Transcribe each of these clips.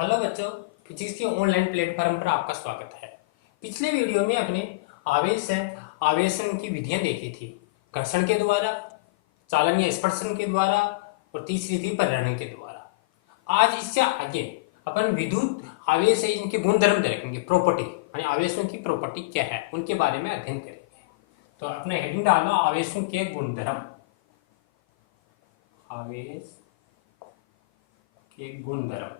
Hello बच्चों, physics के online platform पर आपका स्वागत है। पिछले वीडियो में अपने आवेशन की विधियां देखी थी। घर्षण के द्वारा, चालन या स्पर्शन के द्वारा और तीसरी थी परिवहन के द्वारा। आज इससे आगे अपन विद्युत आवेश है इनके गुणधर्म देखेंगे, प्रॉपर्टी यानी आवेशों की प्रॉपर्टी क्या है उनके बारे में अध्ययन करेंगे। तो अपने हेडिंग डालो आवेशों के गुणधर्म। आवेश के गुणधर्म।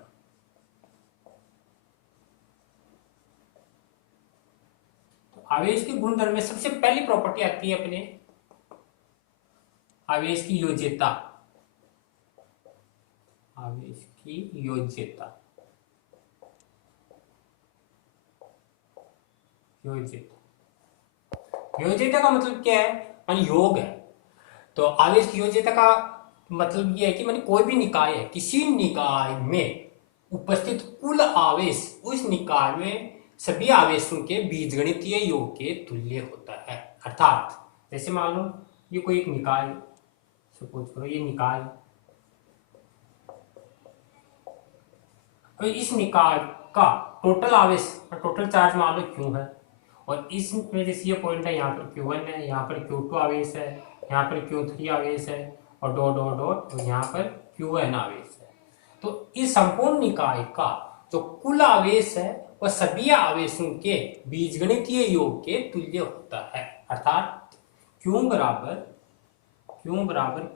आवेश के गुणधर्म में सबसे पहली प्रॉपर्टी आती है अपने आवेश की योज्यता। आवेश की योज्यता। योज्यता का मतलब क्या है? मानी योग है। तो आवेश की योज्यता का मतलब यह है कि मानी कोई भी निकाय है, किसी निकाय में उपस्थित कुल आवेश उस निकाय में सभी आवेशों के बीजगणितीय योग के तुल्य होता है। अर्थात जैसे मान लो ये कोई एक निकाय, सपोज करो ये निकाय, तो इस निकाय का टोटल आवेश, टोटल चार्ज मान लो क्यू है, और इसमें जैसे ये पॉइंट है, यहाँ पर Q1 है, यहाँ पर Q2 आवेश है, यहाँ पर Q3 आवेश है, और डॉट डॉट डॉट, और यहाँ पर Qn आवेश है। तो इस संपूर्ण निकाय का जो कुल आवेश है वह सभी आवेशों के बीजगणितीय योग के तुल्य होता है। अर्थात Q बराबर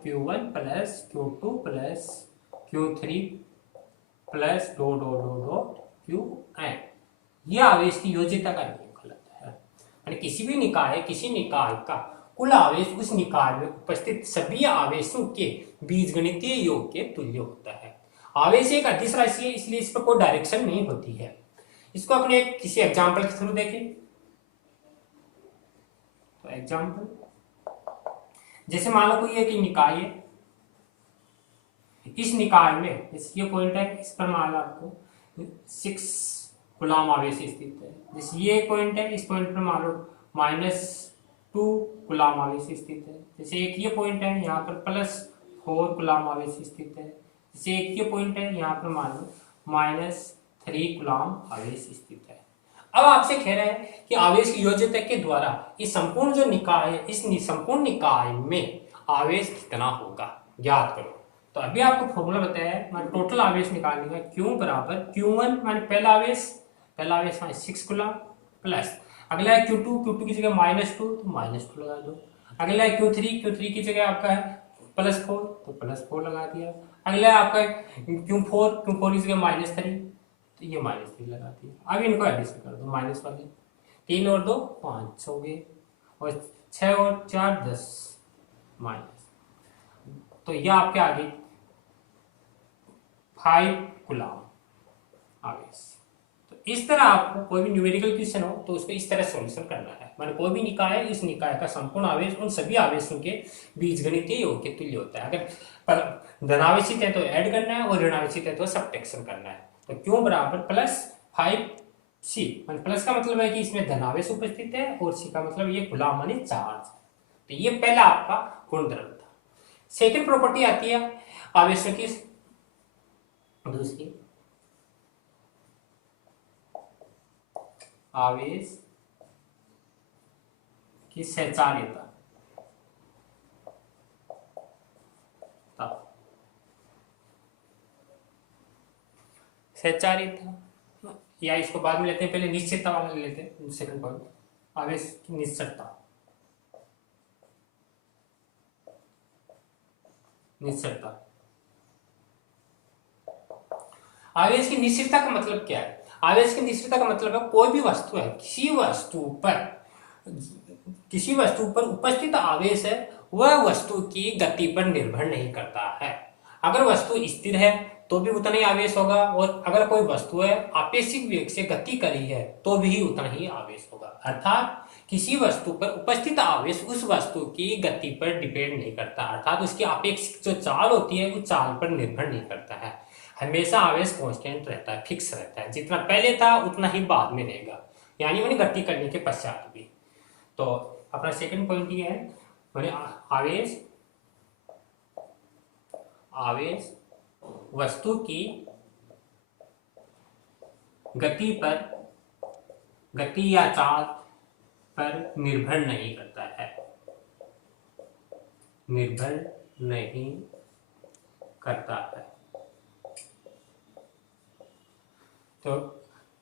Q1 plus Q2 plus Q3 plus dot dot dot dot Qn, यह आवेश की योज्यता का नियम कहलाता है। यानी किसी निकाय का कुल आवेश उस निकाय में उपस्थित सभी आवेशों के बीजगणितीय योग के तुल्य होता है। आवेश एक अदिश राशि है, इसलिए इस पर कोई डायरेक्शन नहीं होती है। इसको अपने किसी एग्जाम्पल के थ्रू देखें। तो एग्जाम्पल, जैसे मान लो कोई एक निकाय है, इस निकाय में ये पॉइंट है, इस पर मान लो आपको 6 गुलाम आवेश स्थित है। जैसे ये एक पॉइंट है, इस पॉइंट पर मान लो -2 गुलाम आवेश स्थित है। जैसे एक ये पॉइंट है, यहाँ पर +4 गुलाम आवेश स्थित है। जैसे एक ये पॉइंट है, यहाँ पर मान लो -3 गुलाम आवेश स्थित है। अब आपसे कह रहा है कि आवेश की योज्यता के द्वारा इस संपूर्ण जो निकाय है, इस संपूर्ण निकाय में आवेश कितना होगा ज्ञात करो। तो अभी आपको फॉर्मूला बताया है, मैं टोटल आवेश निकालने का Q बराबर Q1 माने पहला आवेश माने 6 गुलाम, प्लस अगला है Q2 की जगह -2 तो -2 लगा दो। अगला है Q3 की जगह आपका है +4 तो +4 लगा दिया। अगला है आपका Q4 की जगह -3 तो ये -3 लगा दिया। अब इनको एडिशन कर दो, माइनस वाले 3 और 2 5 हो गए, और 6 और 4 10 माइनस, तो ये आपके आगे 5 गुलाम आवेश। तो इस तरह आपको कोई भी न्यूमेरिकल क्वेश्चन हो तो उसको इस तरह सॉल्यूशन करना है। माने कोई भी निकाय है, इस निकाय का संपूर्ण आवेश उन सभी आवेशों के बीजगणितीय योग के तुल्य होता है। अगर धनावेशित है तो ऐड करना है, और ऋणावेशित है तो सब्ट्रैक्शन करना है। तो क्यों बराबर +5C, प्लस का मतलब है कि इसमें धनावेश उपस्थित है, और सी का मतलब ये गुलाम माने चार्ज। तो ये पहला आपका गुणधर्म था। सेकेंड प्रॉपर्टी आती है आवेशों की दूसरी, आवेश की सहचार्यता। सहचार्यता, या इसको बाद में लेते हैं, पहले निश्चितता वाला ले लेते हैं। सेकंड पॉइंट, आवेश की निश्चितता। आवेश की निश्चितता का मतलब क्या है? आवेश की निश्चितता का मतलब है कोई भी वस्तु है, किसी वस्तु पर उपस्थित आवेश है, वह वस्तु की गति पर निर्भर नहीं करता है। अगर वस्तु स्थिर है तो भी उतना ही आवेश होगा, और अगर कोई वस्तु है आपेक्षिक वेग से गति करी है तो भी उतना ही आवेश होगा। अर्थात किसी वस्तु पर उपस्थित आवेश उस वस्तु की गति पर डिपेंड नहीं करता, अर्थात उसकी आपेक्षिक जो चाल होती है उस चाल पर निर्भर नहीं करता है। हमेशा आवेश कांस्टेंट रहता है, फिक्स रहता है, जितना पहले था उतना ही बाद में रहेगा, यानी मैंने गति करने के पश्चात भी। तो अपना सेकंड पॉइंट ये है, मैंने आवेश वस्तु की गति पर, गति या चाल पर निर्भर नहीं करता है, निर्भर नहीं करता है। तो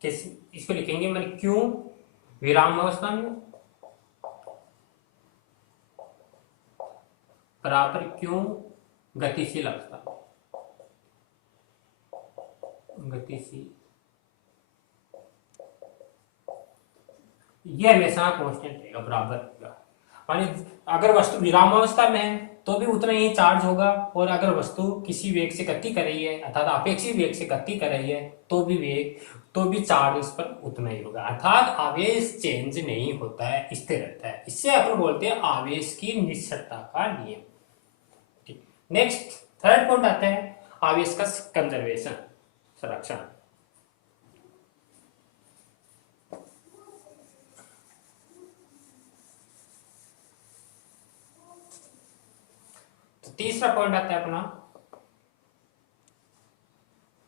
किस इसको लिखेंगे मैंने, क्यों विराम अवस्था में बराबर क्यों गतिशील अवस्था में, गतिशील, ये हमेशा कांस्टेंट रहेगा, बराबर रहेगा। मानी अगर वस्तु विराम अवस्था में है तो भी उतना ही चार्ज होगा, और अगर वस्तु किसी वेग से गति कर रही है अर्थात अपेक्षित वेग से गति कर रही है तो भी वेग, तो भी चार्ज उस पर उतना ही होगा, अर्थात आवेश चेंज नहीं होता है, स्थिर रहता है। इससे अपन बोलते हैं आवेश की निश्चलता का नियम। नेक्स्ट थर्ड पॉइंट आता है आवेश का कंजर्वेशन, संरक्षण। तो तीसरा पॉइंट आता है अपना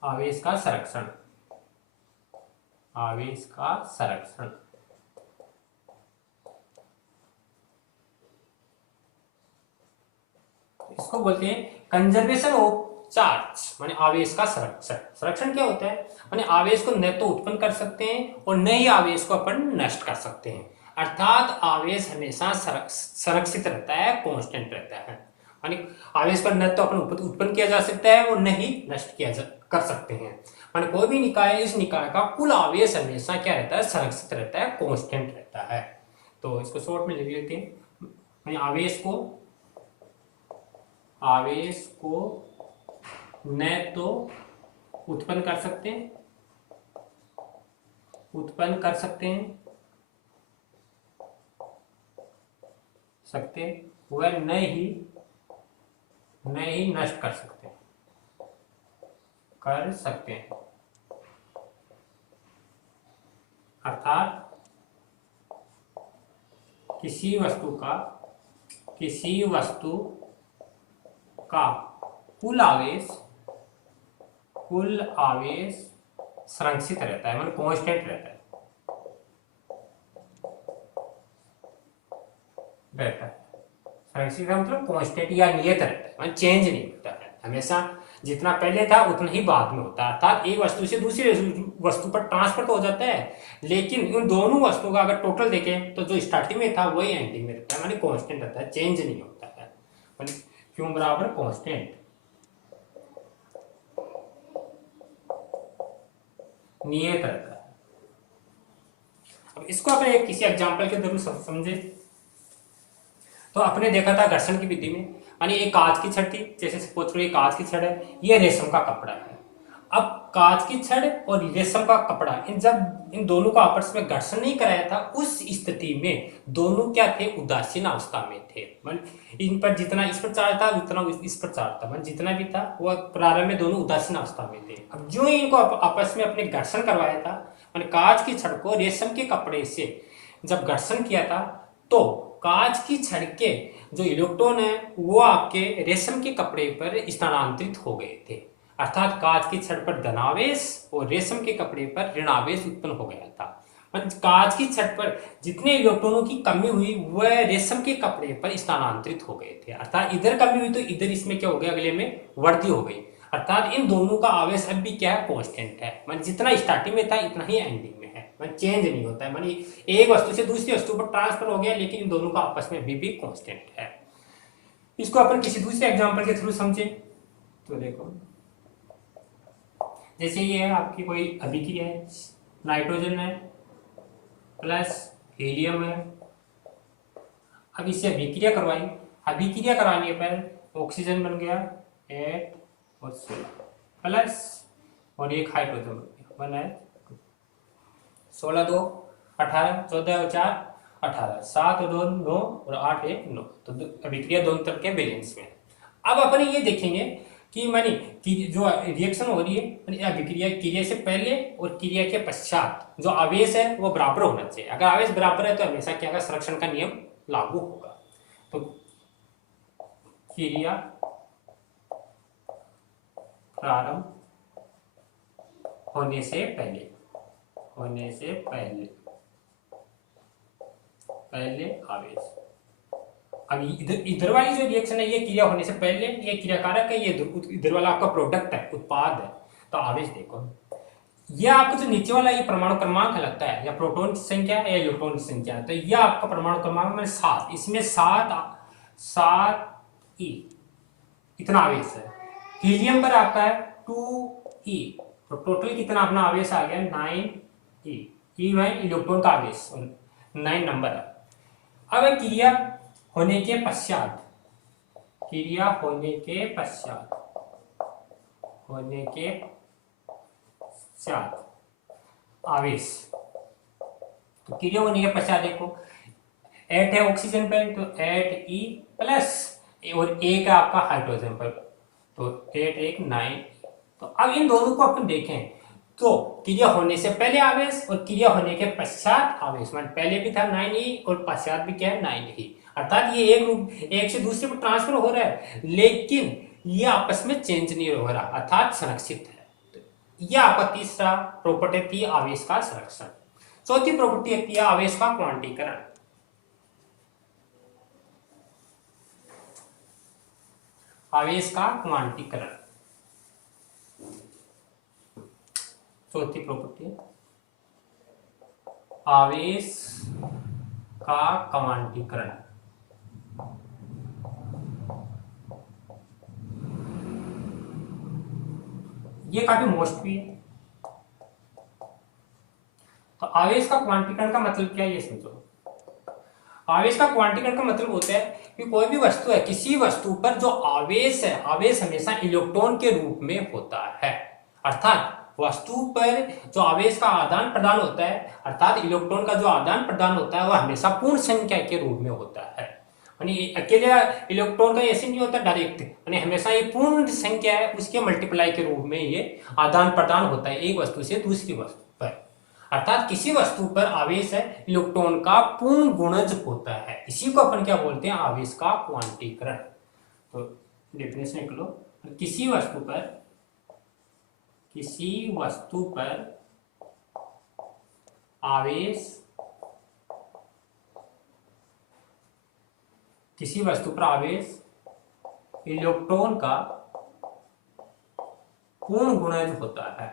आवेश का संरक्षण, आवेश का संरक्षण। इसको बोलते हैं कंजर्वेशन ऑफ चार्ज, माने आवेश का संरक्षण। संरक्षण क्या होता है, माने आवेश को न तो उत्पन्न कर सकते हैं और न ही आवेश को अपन नष्ट कर सकते हैं, अर्थात आवेश हमेशा संरक्षित रहता है, कांस्टेंट रहता है। माने आवेश को न तो अपन उत्पन्न किया जा सकता है और न ही नष्ट किया कर सकते हैं। माने कोई भी निकाय, इस निकाय का कुल आवेश हमेशा क्या रहता है, संरक्षित रहता है, कांस्टेंट रहता है। तो इसको शॉर्ट में लिख लेते हैं, आवेश को न तो उत्पन्न कर सकते हैं, वह न ही नष्ट कर सकते हैं, अर्थात किसी वस्तु का कुल आवेश संरक्षित रहता है, मतलब कांस्टेंट रहता है, संरक्षित मतलब कांस्टेंट या नियत रहता है, मतलब चेंज नहीं होता है, हमेशा जितना पहले था उतना ही बाद में होता है। अर्थात एक वस्तु से दूसरी वस्तु पर ट्रांसफर तो हो जाता है, लेकिन इन दोनों वस्तुओं का अगर टोटल देखें तो जो स्टार्टिंग में था वही एंडिंग में रहता है, माने कांस्टेंट रहता है, चेंज नहीं होता है। क्यों बराबर कांस्टेंट, नियत रहता है। अब इसको अपन एक किसी एग्जांपल के थ्रू समझे तो आपने देखा था घर्षण की विधि में, यानी एक कांच की छड़ थी, जैसे सपोज करो ये कांच की छड़ है, ये रेशम का कपड़ा है। अब कांच की छड़ और रेशम का कपड़ा, जब इन दोनों को आपस में घर्षण नहीं कराया था, उस स्थिति में दोनों क्या थे, उदासीन अवस्था में थे। इन पर जितना इस पर चार्ज था उतना इस पर चार्ज था, जितना भी था वह प्रारंभ में दोनों उदासीन अवस्था में थे। अब जो ही इनको आपस में अपने घर्षण करवाया था, कांच की छड़ को रेशम के कपड़े से जब घर्षण किया था, तो कांच की छड़ के जो इलेक्ट्रॉन है वो आपके रेशम के कपड़े पर स्थानांतरित हो गए थे, अर्थात कांच की छड़ पर धनावेश और रेशम के कपड़े पर ऋणावेश उत्पन्न हो गया था। कांच की छड़ पर जितने इलेक्ट्रॉनों की कमी हुई वह रेशम के कपड़े पर स्थानांतरित हो गए थे, अर्थात इधर कमी हुई तो इधर इसमें क्या हो गया, अगले में वृद्धि हो गई, अर्थात इन दोनों का आवेश अब भी क्या है, कांस्टेंट है। जितना स्टार्टिंग में था इतना ही एंडिंग में है, चेंज नहीं होता है। एक वस्तु से दूसरी वस्तु पर ट्रांसफर हो गया, लेकिन इन दोनों का आपस में अभी भी कांस्टेंट है। इसको अपन किसी दूसरे एग्जांपल के थ्रू समझे तो देखो, जैसे ये है आपकी कोई अभिक्रिया है, नाइट्रोजन है प्लस हीलियम है। अब इससे अभिक्रिया करवाई, अभिक्रिया कराने पर ऑक्सीजन बन गया 8 और 16 प्लस, और एक हाइड्रोजन बन गया, बना है 16 2 18, 14 और 4 18, 7 और 2 9 और 8 1 9। तो अभिक्रिया दोनों तरफ के बैलेंस में। अब अपन ये देखेंगे कि कि जो रिएक्शन हो रही है अभिक्रिया, क्रिया से पहले और क्रिया के पश्चात जो आवेश है वो बराबर होना चाहिए। अगर आवेश बराबर है तो हमेशा क्या होगा, संरक्षण का नियम लागू होगा। तो क्रिया प्रारंभ होने से पहले होने से पहले पहले आवेश। अब इधर वाली जो रिएक्शन है ये क्रिया होने से पहले, ये क्रिया कारक है, ये इधर वाला आपका प्रोडक्ट है, उत्पाद है। तो आवेश देखो, ये आपको जो नीचे वाला ये परमाणु क्रमांक लगता है, या प्रोटॉन की संख्या है या इलेक्ट्रॉन की संख्या है, तो यह आपका परमाणु क्रमांक में 7, इसमें 7 ई इतना आवेश है। हीलियम पर आपका है 2 ई, तो टोटल कितना अपना आवेश आ गया 9 ई। ई है इलेक्ट्रॉन का आवेश, 9 नंबर है। अब क्रिया होने के पश्चात, क्रिया होने के पश्चात आवेश, तो क्रिया होने के पश्चात देखो 8 है ऑक्सीजन पर, तो 8 ई प्लस, और 1 है आपका हाइड्रोजन पर, तो 8 1 9। तो अब इन दोनों को अपन देखें तो क्रिया होने से पहले आवेश और क्रिया होने के पश्चात आवेश, मान पहले भी था 9 ई और पश्चात भी क्या है 9 ई, अर्थात ये एक से दूसरे पर ट्रांसफर हो रहा है, लेकिन ये आपस में चेंज नहीं हो रहा, अर्थात संरक्षित है। तो यह आपका तीसरा प्रॉपर्टी थी आवेश का संरक्षण। चौथी प्रॉपर्टी थी आवेश का क्वांटीकरण। आवेश का क्वांटीकरण, चौथी प्रॉपर्टी आवेश का क्वांटीकरण। ये काफी मोस्ट भी है। तो आवेश का क्वांटीकरण का मतलब क्या है ये समझो। आवेश का क्वांटीकरण का मतलब होता है कि कोई भी वस्तु है, किसी वस्तु पर जो आवेश है, आवेश हमेशा इलेक्ट्रॉन के रूप में होता है, अर्थात वस्तु पर जो आवेश का आदान प्रदान होता है, अर्थात इलेक्ट्रॉन का जो आदान प्रदान होता है वह हमेशा पूर्ण संख्या के रूप में होता है। अकेले इलेक्ट्रॉन का ऐसे नहीं होता डायरेक्ट, हमेशा ये पूर्ण संख्या है उसके मल्टीप्लाई के रूप में ये आदान प्रदान होता है एक वस्तु से दूसरी वस्तु पर, अर्थात किसी वस्तु पर आवेश है इलेक्ट्रॉन का पूर्ण गुणज होता है। इसी को अपन क्या बोलते हैं, आवेश का क्वांटीकरण। तो डेफिनेशन लिख लो, किसी वस्तु पर आवेश, किसी वस्तु पर आवेश इलेक्ट्रॉन का पूर्ण गुणज होता है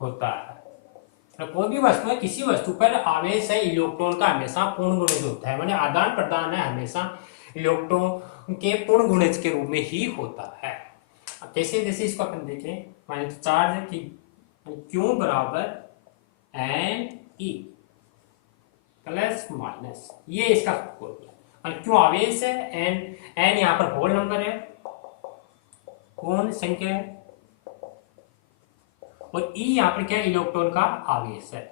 तो कोई भी वस्तु है, किसी वस्तु पर आवेश है इलेक्ट्रॉन का हमेशा पूर्ण गुणज होता है, माने आदान प्रदान है हमेशा इलेक्ट्रॉन के पूर्ण गुणज के रूप में ही होता है। कैसे, जैसे इसको अपन देखें, माने तो चार्ज है कि Q बराबर एन ई प्लस माइनस, ये इसका फॉर्मूला। क्यों आवेश है, एन यहाँ पर होल नंबर है, पूर्ण संख्या है, और ई यहाँ पर क्या है, इलेक्ट्रॉन का आवेश है,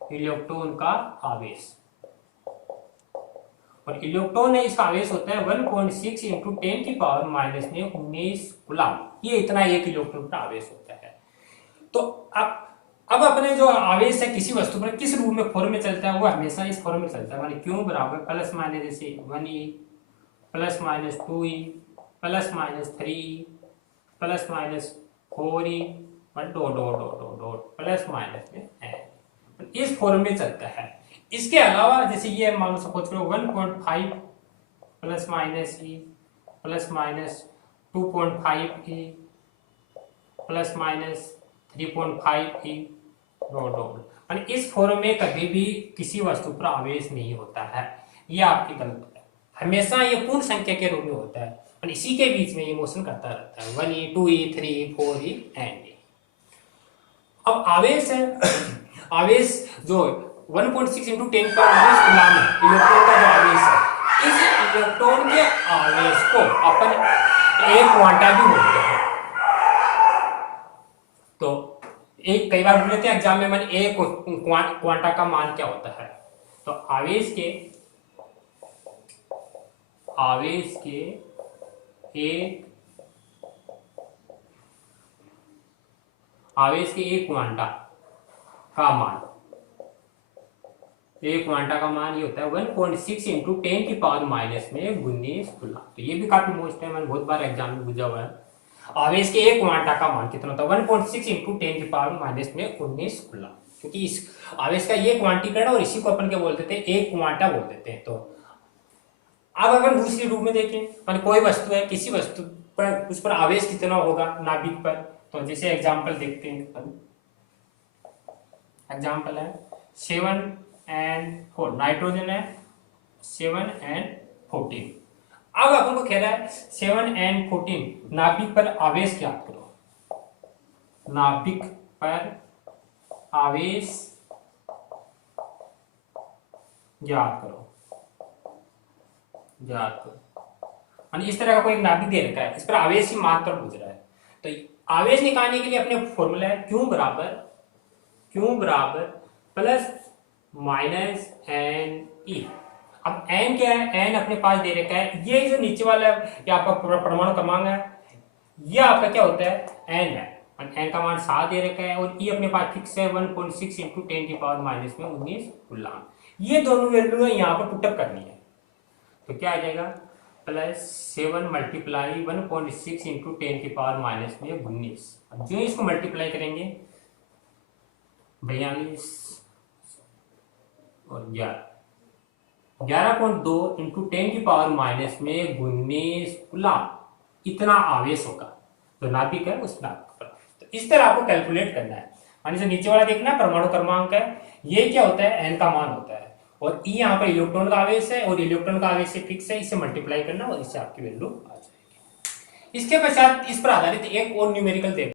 इलेक्ट्रॉन का आवेश। और इलेक्ट्रॉन है, इसका आवेश होता है 1.6 इंटू 10 की पावर माइनस में 19 कूलम, ये इतना एक इलेक्ट्रॉन का आवेश होता है। तो अब अपने जो आवेश है किसी वस्तु पर किस रूप में फॉर्म में चलता है, वो हमेशा इस फॉर्म में चलता है, माने क्यू बराबर प्लस माइनस जैसे 1e plus minus 2e plus minus 3e plus minus 4e dot dot dot dot plus minus में n, इस फॉर्म में चलता है। इसके अलावा जैसे ये मान लो सपोज करो 1.5 plus minus e plus minus 2.5e plus minus 3.5e dot dot, इस फॉर्म में कभी भी किसी वस्तु पर आवेश नहीं होता है, ये आपकी गलत है, हमेशा ये पूर्ण संख्या के रूप में होता है और इसी के बीच में ये मोशन करता रहता है 1e 2e 3e 4e and. अब आवेश है, आवेश जो 1.6 इंटू 10 पर कूलम है, इलेक्ट्रॉन का जो आवेश है, इस इलेक्ट्रॉन के आवेश को अपन एक क्वांटा भी बोलते हैं। तो एक कई बार बोलते हैं एग्जाम में, मैंने एक क्वांटा का मान क्या होता है, तो आवेश के एक क्वांटा का मान, एक क्वांटा का मान ये होता है 1.6 इंटू 10 की पावर माइनस में 19 कूलम। तो ये भी काफी मोस्ट है, मैंने बहुत बार एग्जाम में पूछा हुआ है। आवेश के एक क्वांटा का मान कितना होता है 1.6 इंटू 10⁻⁻19 कूलम, क्योंकि इस आवेश का ये क्वांटीकरण और इसी को अपन क्या बोल देते हैं, एक क्वांटा बोल देते हैं। तो अब अगर दूसरी रूप में देखें, मान कोई वस्तु है, किसी वस्तु पर उस पर आवेश कितना होगा नाभिक पर, तो जैसे एग्जांपल देखते हैं। एग्जांपल है 7 and 4, नाइट्रोजन है 7 and 14। अब अपन को कह रहा है 7 and 14 नाभिक पर आवेश ज्ञात करो, नाभिक पर आवेश ज्ञात करो। इस तरह का कोई नाभिक दे रखा है, इस पर आवेश की मात्रा पूछ रहा है, तो आवेश निकालने के लिए अपने फॉर्मूला है Q बराबर प्लस माइनस एन ई। अब एन क्या है, एन अपने पास दे रखा है, ये जो नीचे वाला ये आपका परमाणु क्रमांक है, ये आपका क्या होता है एन है, एन का मान 7 दे रखा है, और ई अपने पास फिक्स है 1.6 इंटू 10⁻⁻19 कूलम। ये दोनों वैल्यू है यहाँ पर पुटअप करनी है, तो क्या आ जाएगा प्लस 7 मल्टीप्लाई 1.6 इंटू 10⁻⁻19। अब जो इसको मल्टीप्लाई करेंगे 42 और 11.2 इंटू 10⁻⁻19 कूलम, इतना आवेश होगा तो नाभिक है उस नाभिक पर। तो इस तरह आपको कैलकुलेट करना है। मानी से नीचे वाला देखना परमाणु क्रमांक है, ये क्या होता है एन का मान होता है, और ई यहाँ पर इलेक्ट्रॉन का आवेश है, और इलेक्ट्रॉन का आवेश से फिक्स है, इसे मल्टीप्लाई करना और इससे आपकी वैल्यू आ जाएगी। इसके पश्चात इस पर आधारित एक और न्यूमेरिकल देख